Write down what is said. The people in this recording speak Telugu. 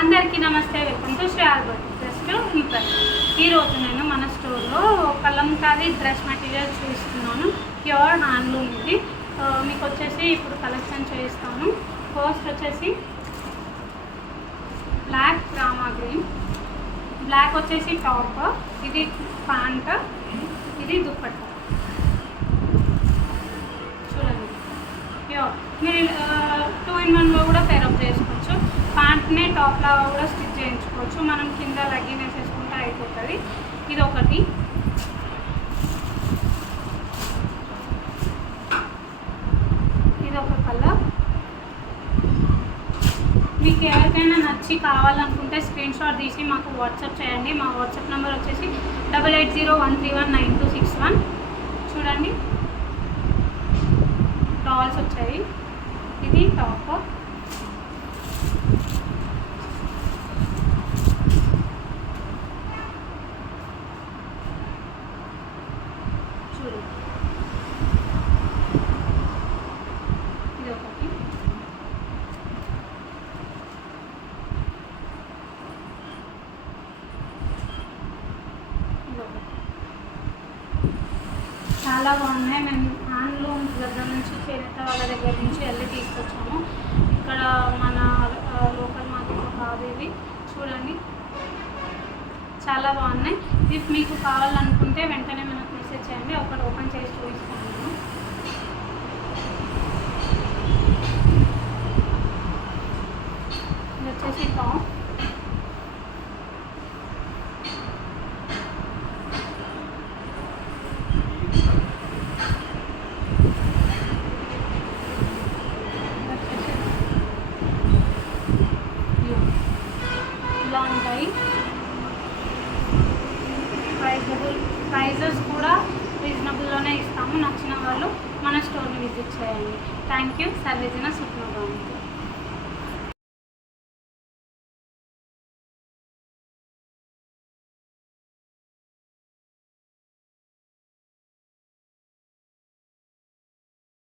అందరికీ నమస్తే, welcome to Shri Albert dress to impress. ఈరోజు నేను మన స్టోర్లో కలంకారీ డ్రెస్ మెటీరియల్ చూపిస్తున్నాను. ప్యూర్ హ్యాండ్లూమ్ ఇది. మీకు వచ్చేసి ఇప్పుడు కలెక్షన్ చేయిస్తాను. ఫస్ట్ వచ్చేసి బ్లాక్ రామా గ్రీన్, బ్లాక్ వచ్చేసి టాప్, ఇది ప్యాంట్, ఇది దుప్పట్టా. చూడండి, ప్యూర్. మీరు 2 in 1లో కూడా పేరప్ చేసుకోవచ్చు. ప్యాంట్నే టాప్ లాగా కూడా స్టిచ్ చేయించుకోవచ్చు. మనం కింద లెగ్గిన్ వేసేసుకుంటే అయిపోతుంది. ఇది ఒకటి. ఇది ఒక కలర్. మీకు ఎవరికైనా నచ్చి కావాలనుకుంటే స్క్రీన్ షాట్ తీసి మాకు వాట్సాప్ చేయండి. మా వాట్సాప్ నెంబర్ వచ్చేసి 8801319261. చూడండి, టాల్స్ వచ్చాయి. ఇది టాప్. ఇది ఒకటి. చాలా బాగున్నాయి. మేము హ్యాండ్లూమ్స్ దగ్గర నుంచి, చేనేత వాళ్ళ దగ్గర నుంచి వెళ్ళి తీసుకొచ్చాము. ఇక్కడ మన లోకల్ మార్కెట్లో కాదు ఇవి. చూడండి, చాలా బాగున్నాయి. ఇఫ్ మీకు కావాలనుకుంటే వెంటనే మనకు మెసేజ్ చేయండి. ఒకటి ఓపెన్ చేసి చూపిస్తాను నేను. ఇది వచ్చేసి టాప్. ఇలా ఉంటాయి. ప్రైజెస్ కూడా రీజనబుల్లోనే ఇస్తాము. నచ్చిన వాళ్ళు మన స్టోర్ని విజిట్ చేయండి. Thank you. సర్వేజన సుఖ్నభవంతు.